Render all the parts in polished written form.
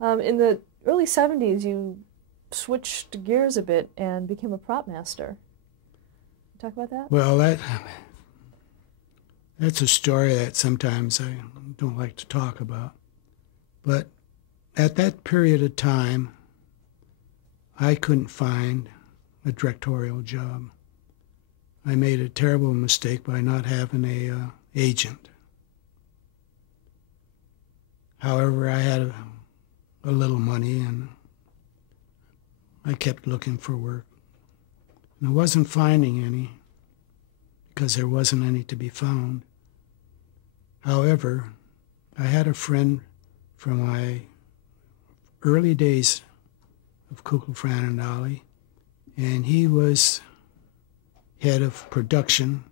In the early 70s, you switched gears a bit and became a prop master. Talk about that? Well, that's a story that sometimes I don't like to talk about. But at that period of time, I couldn't find a directorial job. I made a terrible mistake by not having a agent. However, I had a little money and I kept looking for work. And I wasn't finding any because there wasn't any to be found. However, I had a friend from my early days of Kukla, Fran and Ollie, and he was head of production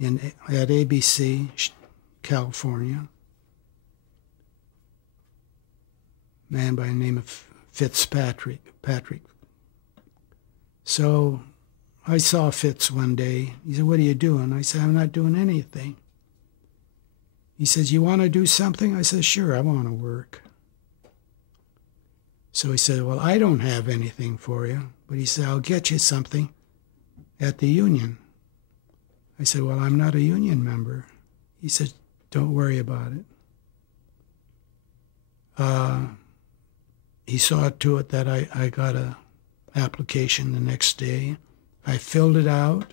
at ABC, California. Man by the name of Fitzpatrick. So I saw Fitz one day. He said, "What are you doing?" I said, "I'm not doing anything." He says, "You want to do something?" I said, "Sure, I want to work." So he said, "Well, I don't have anything for you." But he said, "I'll get you something at the union." I said, "Well, I'm not a union member." He said, "Don't worry about it." He saw to it that I got a application the next day. I filled it out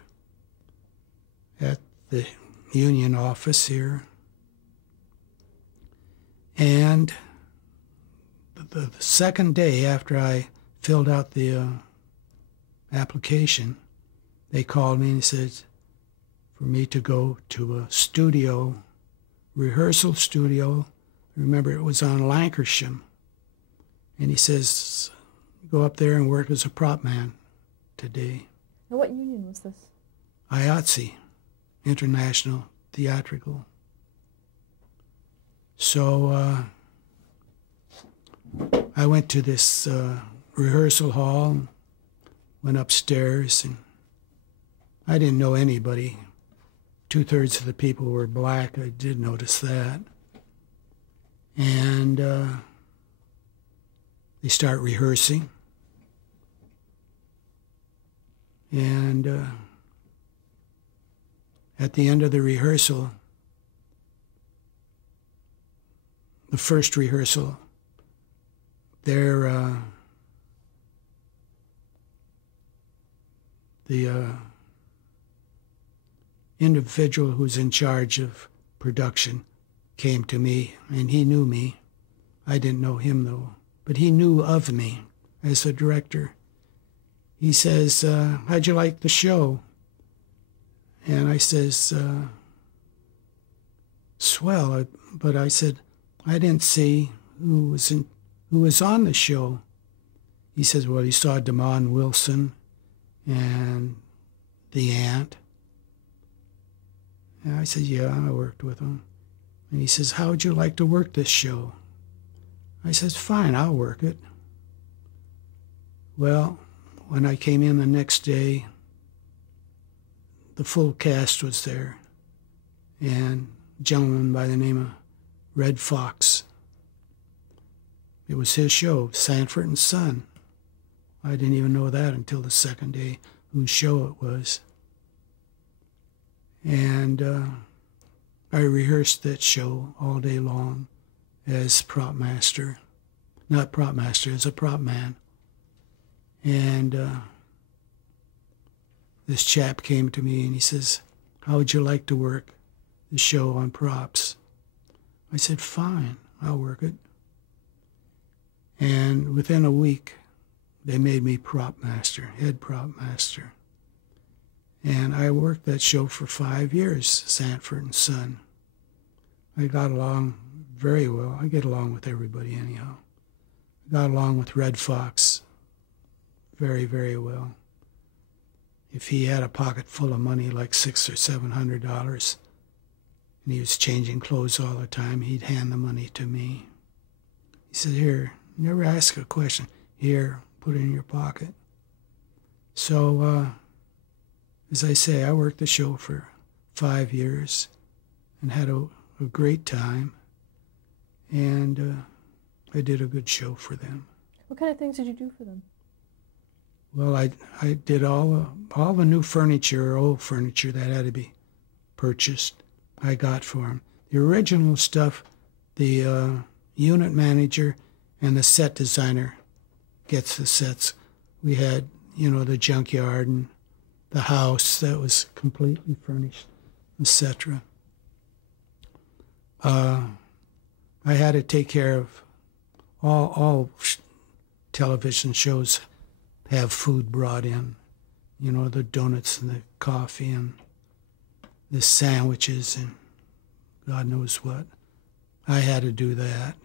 at the union office here. And the second day after I filled out the application, they called me and said for me to go to a studio, rehearsal studio. Remember, it was on Lancashire. And he says, "Go up there and work as a prop man today." Now, what union was this? IATSE, International Theatrical. So I went to this rehearsal hall, went upstairs, and I didn't know anybody. 2/3 of the people were black. I did notice that. And they start rehearsing. And at the end of the rehearsal, the first rehearsal, the individual who's in charge of production came to me, and he knew me. I didn't know him, though, but he knew of me as a director. He says, "How'd you like the show?" And I says, "Swell," but I said, "I didn't see who was on the show." He says, "Well, he saw Damon Wilson and the Ant." And I said, "Yeah, I worked with him." And he says, "How would you like to work this show?" I says, "Fine, I'll work it." Well, when I came in the next day, the full cast was there, and a gentleman by the name of Red Fox. It was his show, Sanford and Son. I didn't even know that until the second day, whose show it was. And I rehearsed that show all day long as prop master. Not prop master, as a prop man. And this chap came to me and he says, "How would you like to work the show on props?" I said, "Fine, I'll work it." And within a week, they made me prop master, head prop master. And I worked that show for 5 years, Sanford and Son. I got along very well. I get along with everybody anyhow. I got along with Red Fox very, very well. If he had a pocket full of money, like $600 or $700, and he was changing clothes all the time, he'd hand the money to me. He said, "Here, never ask a question. Here, put it in your pocket." So, as I say, I worked the show for 5 years and had a great time. And I did a good show for them. What kind of things did you do for them? Well, I did all the new furniture, old furniture that had to be purchased. I got for them. The original stuff, the unit manager and the set designer gets the sets. We had, the junkyard and the house that was completely furnished, etc. I had to take care of all television shows have food brought in, the donuts and the coffee and the sandwiches and God knows what. I had to do that.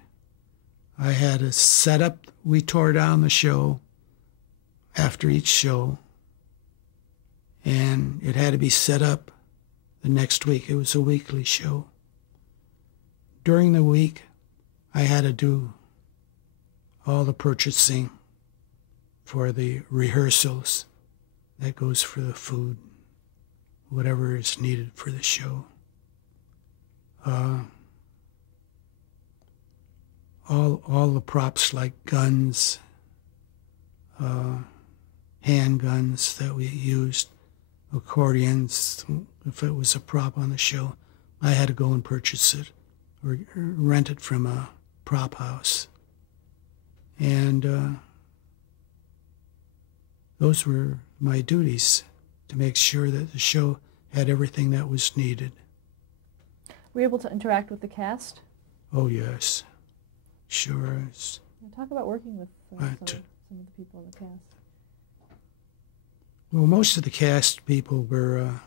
I had to set up, we tore down the show after each show, and it had to be set up the next week. It was a weekly show. During the week, I had to do all the purchasing for the rehearsals. That goes for the food, whatever is needed for the show. All the props like guns, handguns that we used, accordions, if it was a prop on the show, I had to go and purchase it or rent it from a prop house. And those were my duties, to make sure that the show had everything that was needed. Were you able to interact with the cast? Oh, yes. Sure is. Talk about working with some of the people in the cast. Well, most of the cast people were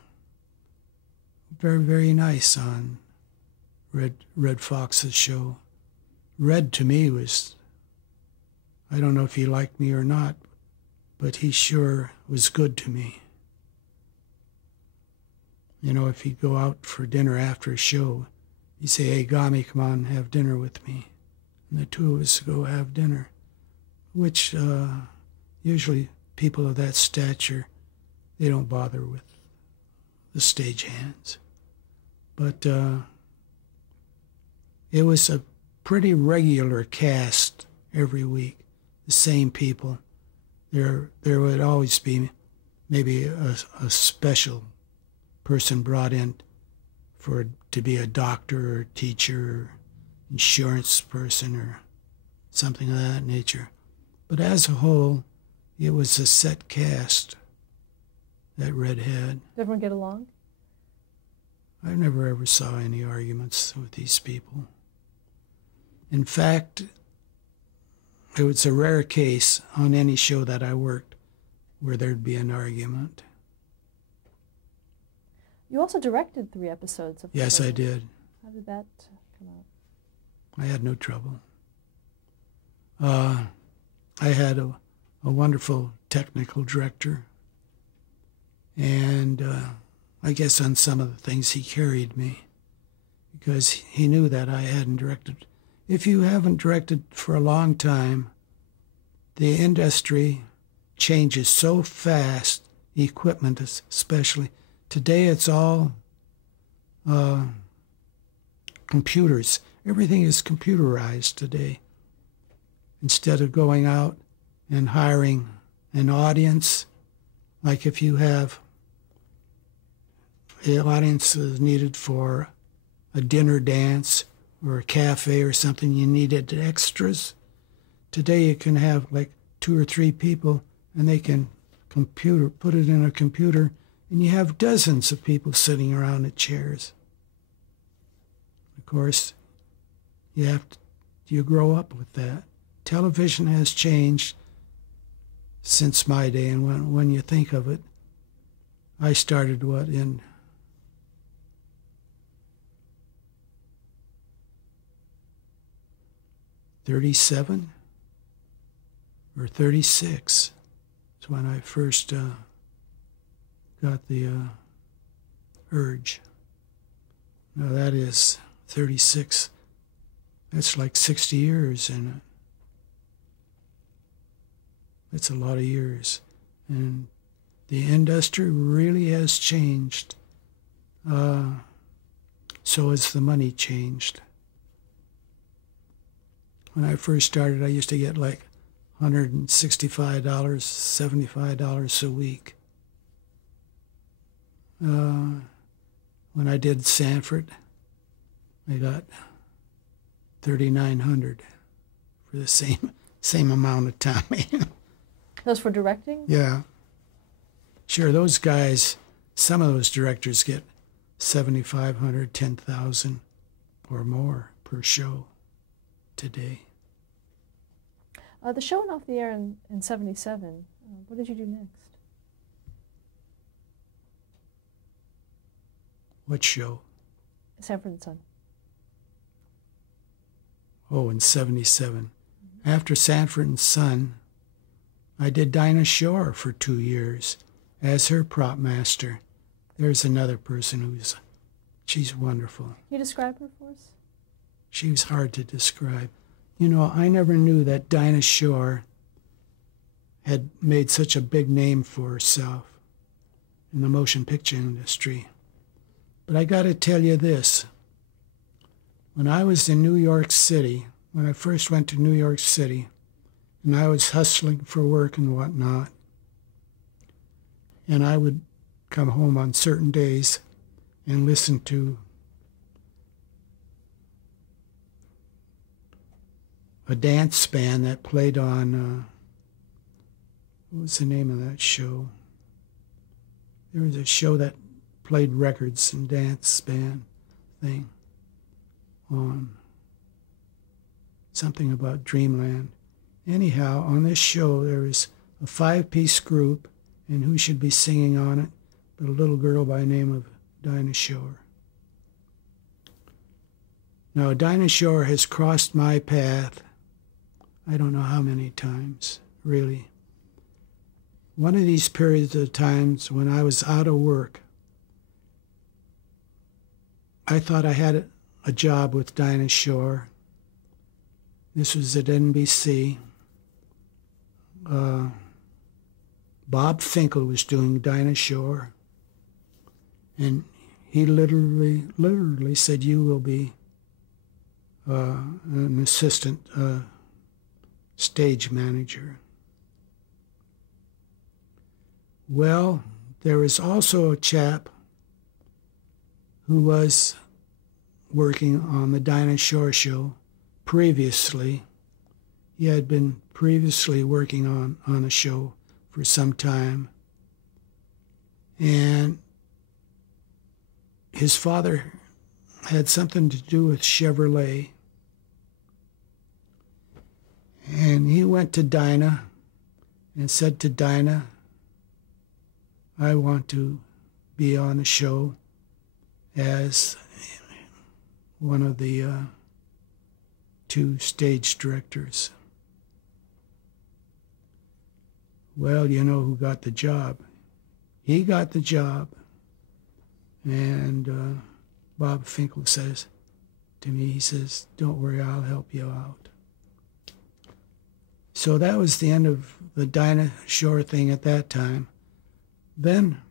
very, very nice on Red Fox's show. Red, to me, was, I don't know if he liked me or not, but he sure was good to me. If he'd go out for dinner after a show, he'd say, "Hey, Gami, come on, have dinner with me." And the two of us go have dinner, which usually people of that stature, they don't bother with the stagehands. But it was a pretty regular cast every week, the same people. There would always be maybe a special person brought in to be a doctor or teacher or insurance person or something of that nature. But as a whole, it was a set cast that Red had. Did everyone get along? I never ever saw any arguments with these people. In fact, it was a rare case on any show that I worked where there'd be an argument. You also directed 3 episodes of the Yes, show. I did. How did that come out? I had no trouble. I had a wonderful technical director, and I guess on some of the things he carried me because he knew that I hadn't directed. If you haven't directed for a long time, the industry changes so fast, equipment especially. Today it's all computers. Everything is computerized today. Instead of going out and hiring an audience, like if you have an audience is needed for a dinner dance or a cafe or something, you needed extras. Today you can have like 2 or 3 people and they can put it in a computer, and you have dozens of people sitting around at chairs. Of course, you grow up with that. Television has changed since my day, and when you think of it, I started in 37 or 36. It's when I first got the urge. Now that is 36. That's like 60 years, and it's a lot of years. And the industry really has changed. So has the money changed. when I first started, I used to get like $165, $75 a week. When I did Sanford, I got $3,900 for the same amount of time. Those for directing? Yeah. Sure, those guys, some of those directors get $7,500, $10,000 or more per show today. The show went off the air in 77. What did you do next? What show? Sanford and Son. Oh, in 77. After Sanford and Son, I did Dinah Shore for 2 years as her prop master. There's another person she's wonderful. Can you describe her for us? She was hard to describe. You know, I never knew that Dinah Shore had made such a big name for herself in the motion picture industry. But I got to tell you this. When I was in New York City, when I first went to New York City, and I was hustling for work and whatnot, and I would come home on certain days and listen to a dance band that played on, what was the name of that show? There was a show that played records and dance band thing on something about Dreamland. Anyhow, on this show there was a 5-piece group, and who should be singing on it but a little girl by the name of Dinah Shore. Now, Dinah Shore has crossed my path I don't know how many times, really. One of these periods of times when I was out of work, I thought I had a job with Dinah Shore. This was at NBC. Bob Finkel was doing Dinah Shore, and he literally said, "You will be an assistant stage manager." Well, there was also a chap who was working on the Dinah Shore show previously. He had been previously working on a show for some time. And his father had something to do with Chevrolet. And he went to Dinah and said to Dinah, "I want to be on the show as one of the 2 stage directors." Well, you know who got the job. He got the job. And Bob Finkel says to me, he says, "Don't worry, I'll help you out." So that was the end of the Dinah Shore thing at that time. Then,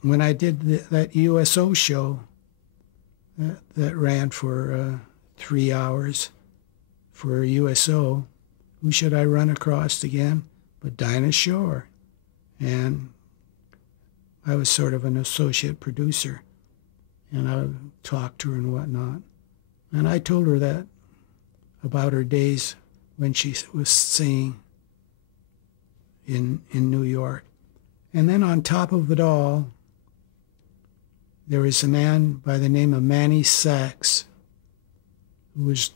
when I did that USO show that ran for 3 hours for USO, who should I run across again but Dinah Shore? And I was sort of an associate producer, and I talked to her and whatnot. And I told her that about her days when she was singing in New York. And then on top of it all, there was a man by the name of Manny Sachs, who was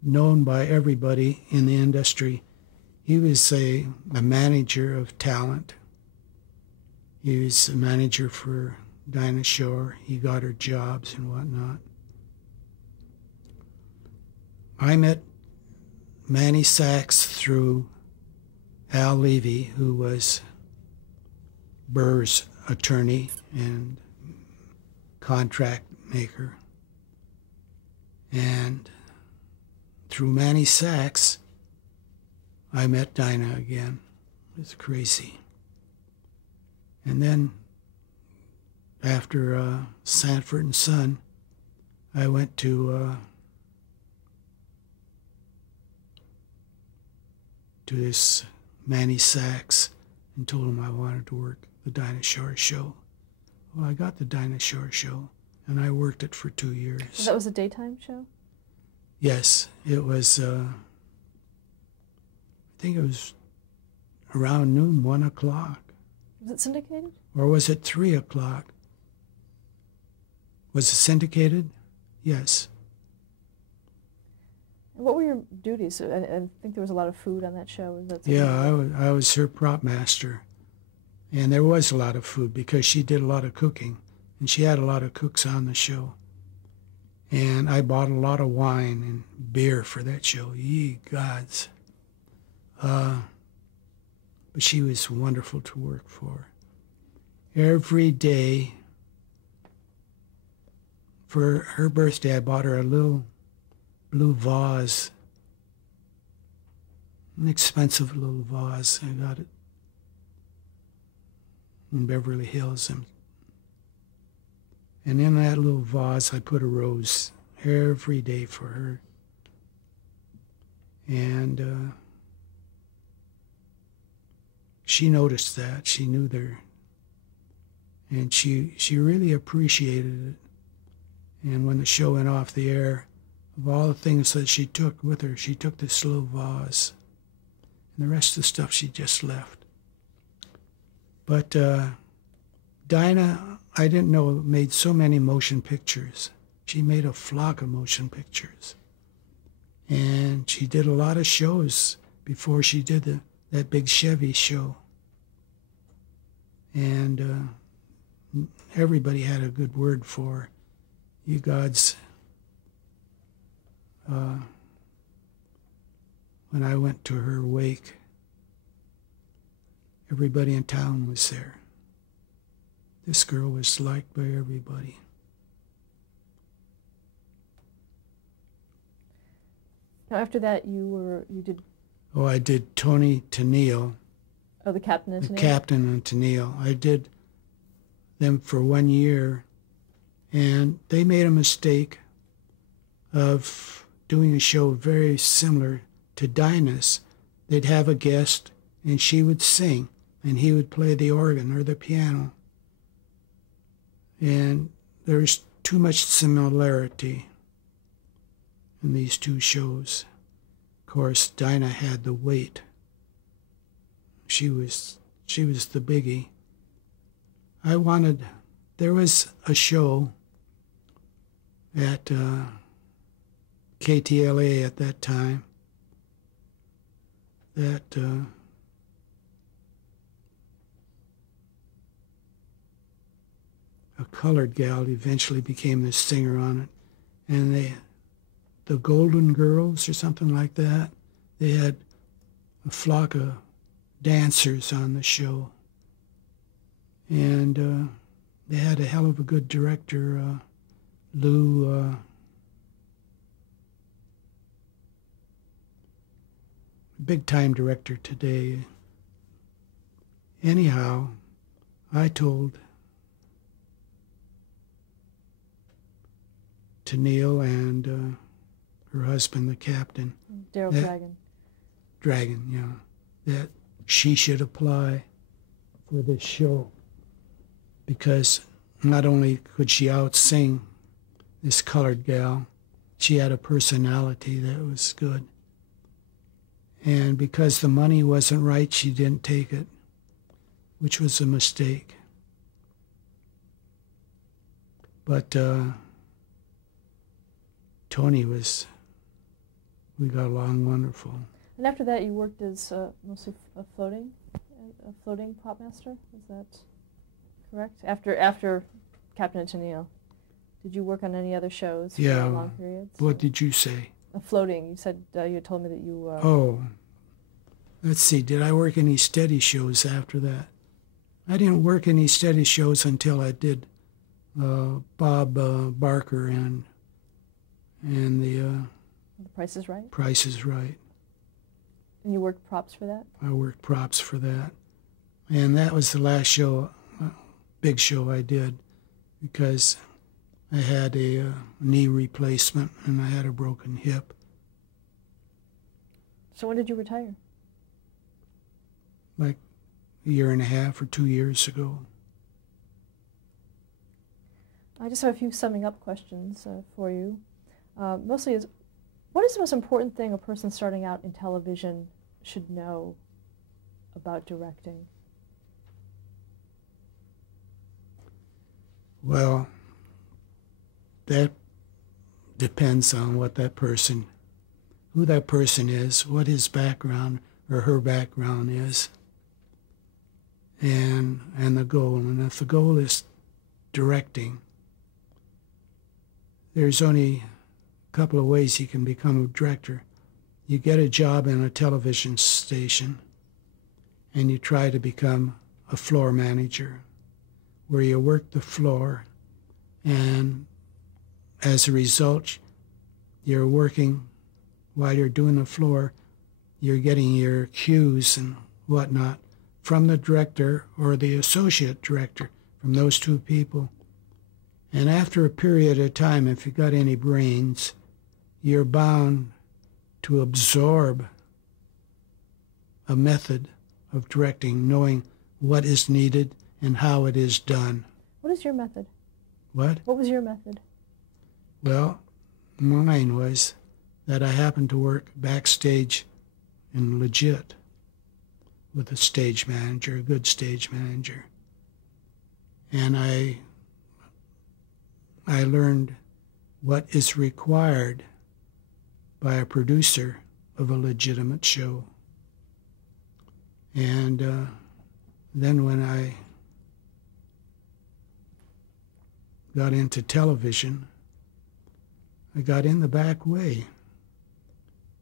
known by everybody in the industry. He was a manager of talent. He was a manager for Dinah Shore. He got her jobs and whatnot. I met Manny Sachs through Al Levy, who was Burr's attorney and contract maker. And through Manny Sachs, I met Dinah again. It was crazy. And then after Sanford and Son, I went to to this Manny Sachs and told him I wanted to work the Dinah Shore show. Well, I got the Dinah Shore show, and I worked it for 2 years. So that was a daytime show? Yes, it was, I think it was around noon, 1 o'clock. Was it syndicated? Or was it 3 o'clock? Was it syndicated? Yes. What were your duties? I think there was a lot of food on that show. Is that Yeah, I was her prop master. And there was a lot of food because she did a lot of cooking. And she had a lot of cooks on the show. And I bought a lot of wine and beer for that show. Ye gods. But she was wonderful to work for. Every day, for her birthday, I bought her a little blue vase, an expensive little vase. I got it in Beverly Hills. And in that little vase, I put a rose every day for her. And she noticed that. She knew there. And she really appreciated it. And when the show went off the air, of all the things that she took with her, she took this little vase. And the rest of the stuff she just left. But Dinah, I didn't know, made so many motion pictures. She made a flock of motion pictures. And she did a lot of shows before she did that big Chevy show. And everybody had a good word for her. You gods. When I went to her wake, everybody in town was there. This girl was liked by everybody. Now after that, you did. Oh, I did Tony Tennille. Oh, the Captain and The Tennille? Captain and Tennille. I did them for 1 year, and they made a mistake of doing a show very similar to Dinah's. They'd have a guest, and she would sing, and he would play the organ or the piano. And there's too much similarity in these two shows. Of course, Dinah had the weight. She was the biggie. There was a show at KTLA at that time that a colored gal eventually became the singer on it. And the Golden Girls or something like that, they had a flock of dancers on the show. And they had a hell of a good director, Lou, big-time director today. Anyhow, I told Tennille and her husband, the captain, Daryl Dragon, yeah, that she should apply for this show because not only could she out-sing this colored gal, she had a personality that was good. And because the money wasn't right, she didn't take it, which was a mistake. But Tony we got along wonderful. And after that, you worked as mostly a floating prop master. Is that correct? After Captain and Tennille, did you work on any other shows for long periods? What did you say? Floating. You said you had told me that you. Oh, let's see. Did I work any steady shows after that? I didn't work any steady shows until I did Bob Barker and the Price is Right? Price is Right. And you worked props for that? I worked props for that. And that was the last show, big show I did, because I had a knee replacement and I had a broken hip. So when did you retire? like a year and a half or 2 years ago. I just have a few summing up questions for you. Mostly is, what is the most important thing a person starting out in television should know about directing? Well, that depends on who that person is, what his background or her background is, and the goal. And if the goal is directing, there's only a couple of ways you can become a director. You get a job in a television station, and you try to become a floor manager, where you work the floor, and as a result, you're working while you're doing the floor, you're getting your cues and whatnot from the director or the associate director, from those two people. And after a period of time, if you got any brains, you're bound to absorb a method of directing, knowing what is needed and how it is done. What is your method? What? What was your method? Well, mine was that I happened to work backstage in Legit with a stage manager, a good stage manager. And I learned what is required by a producer of a legitimate show. And then when I got into television, I got in the back way.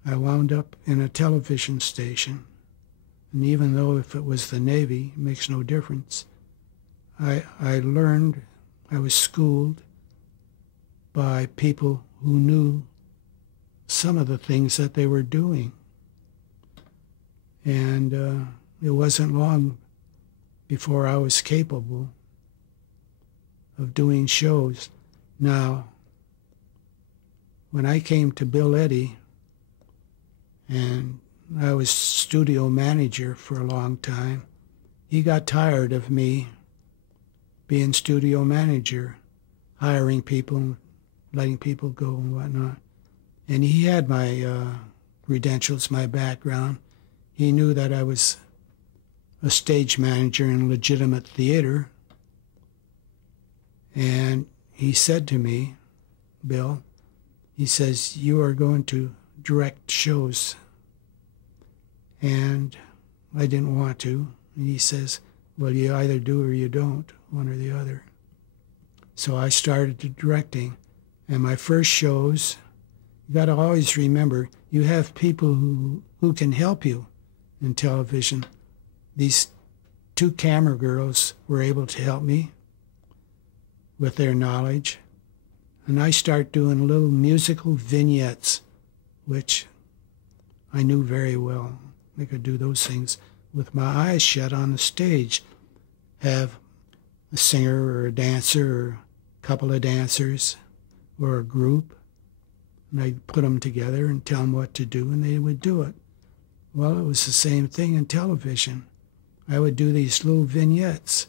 I wound up in a television station, and even though if it was the Navy, it makes no difference, I learned, I was schooled by people who knew some of the things that they were doing. And it wasn't long before I was capable of doing shows. Now, when I came to Bill Eddy, and I was studio manager for a long time, he got tired of me being studio manager, hiring people, letting people go and whatnot. And he had my credentials, my background. He knew that I was a stage manager in legitimate theater. And he said to me, Bill, he says, you are going to direct shows. And I didn't want to. And he says, well, you either do or you don't, one or the other. So I started directing. And my first shows, you got to always remember, you have people who can help you in television. These two camera girls were able to help me with their knowledge. And I start doing little musical vignettes, which I knew very well. I could do those things with my eyes shut on the stage. Have a singer or a dancer or a couple of dancers or a group, and I'd put them together and tell them what to do, and they would do it. Well, it was the same thing in television. I would do these little vignettes.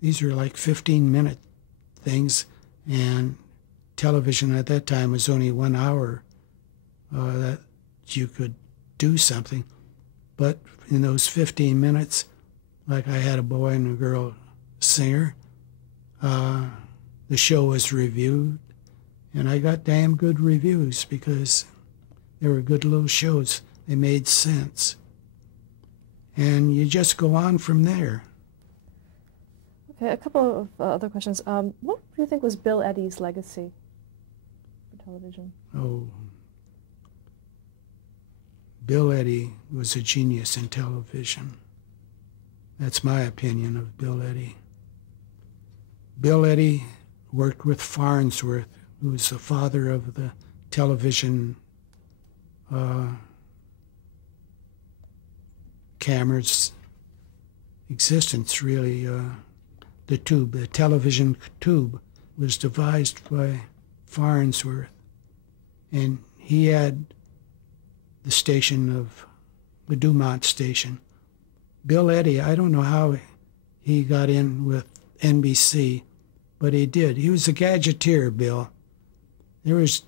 These were like 15-minute things, and television at that time was only 1 hour that you could do something. But in those 15 minutes, like I had a boy and a girl singer, the show was reviewed, and I got damn good reviews because they were good little shows. They made sense. And you just go on from there. Okay, a couple of other questions. What do you think was Bill Eddy's legacy for television? Oh, Bill Eddy was a genius in television. That's my opinion of Bill Eddy. Bill Eddy worked with Farnsworth, who was the father of the television camera's existence, really. The television tube was devised by Farnsworth, and he had the station of the Dumont station. Bill Eddy, I don't know how he got in with NBC, but he did. He was a gadgeteer, Bill. He was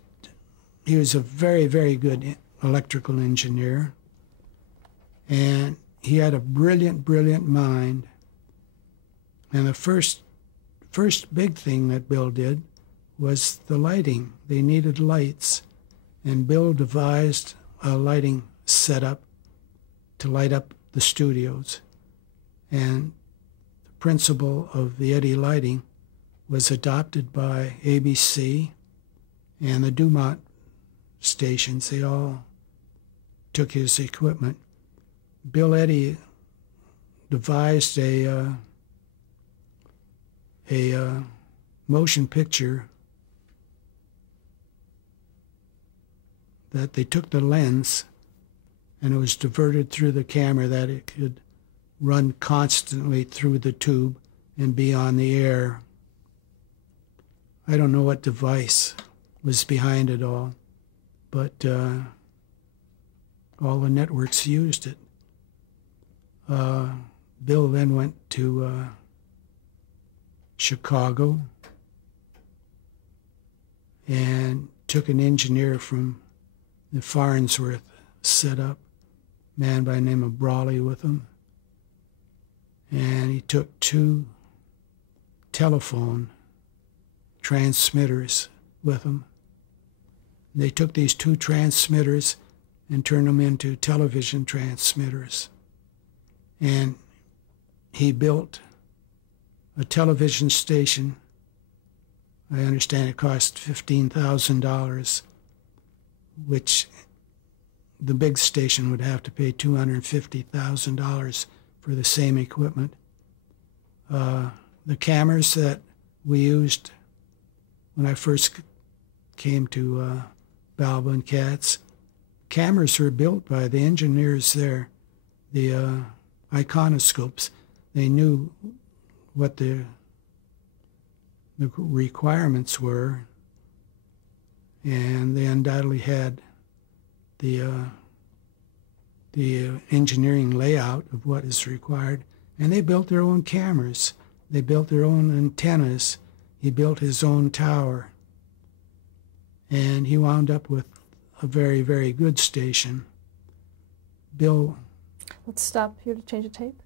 a very, very good electrical engineer, and he had a brilliant, brilliant mind. And the first big thing that Bill did was the lighting. They needed lights, and Bill devised a lighting setup to light up the studios. And the principle of the Eddy lighting was adopted by ABC and the Dumont stations. They all took his equipment. Bill Eddy devised a motion picture that they took the lens and it was diverted through the camera that it could run constantly through the tube and be on the air. I don't know what device was behind it all, but all the networks used it. Bill then went to Chicago and took an engineer from the Farnsworth setup, a man by the name of Brawley, with him. And he took 2 telephone transmitters with him. They took these 2 transmitters and turned them into television transmitters. And he built a television station. I understand it cost $15,000, which the big station would have to pay $250,000 for the same equipment. The cameras that we used when I first came to Balba and Katz, cameras were built by the engineers there, the iconoscopes. They knew what the requirements were, and they undoubtedly had the engineering layout of what is required, and they built their own cameras. They built their own antennas. He built his own tower, and he wound up with a very, very good station. Bill. Let's stop here to change the tape.